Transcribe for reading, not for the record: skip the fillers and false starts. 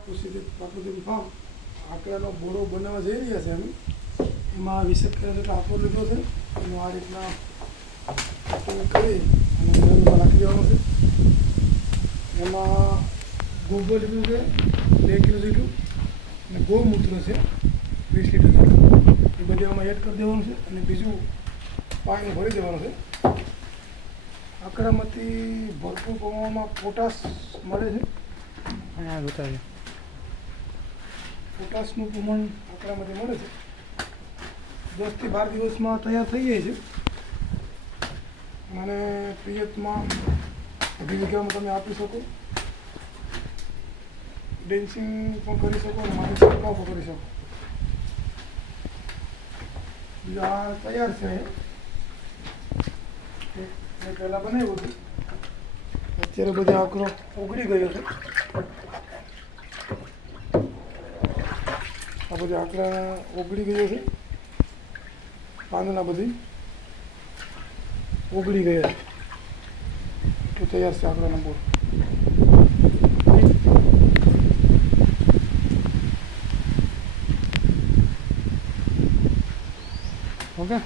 કૃષિ પ્રાકૃતિક ફાર્મ આકડાનો બોરો બનાવવા જઈ રહ્યા છે અમે. એમાં 20 કિલો જેટલો આકડો લીધો છે. એનો આ રીતના કટિંગ કરી અને ઘરમાં રાખી દેવાનો છે. એમાં ગોબર લીધું છે 2 કિલો જેટલું અને ગૌમૂત્ર છે 20 લીટર જેટલું. એ બધું આમાં એડ કરી દેવાનું છે અને બીજું પાણી ભરી દેવાનું છે. આકડામાંથી ભરપૂર પ્રમાણમાં પોટાશ મળે છે. અહીંયા બતાવીએ પોટાશનું પ્રમાણ આકડામાંથી મળે છે. 10 થી 12 દિવસમાં તૈયાર થઈ જાય છે અને પિયતમાં અઢી વીઘામાં તમે આપી શકો. ડેન્સિંગ પણ કરી શકો અને માટી છંટકાવ પણ કરી શકો. આ તૈયાર છે. મેં પહેલાં બનાવ્યું હતું. અત્યારે બધો આકરો ઉગડી ગયો છે. આ બધા આકડા ઓગળી ગયો છે. પાંદડા બધી ઓગળી ગયા છે. તો તૈયાર છે આકડાનો બોર. ઓકે.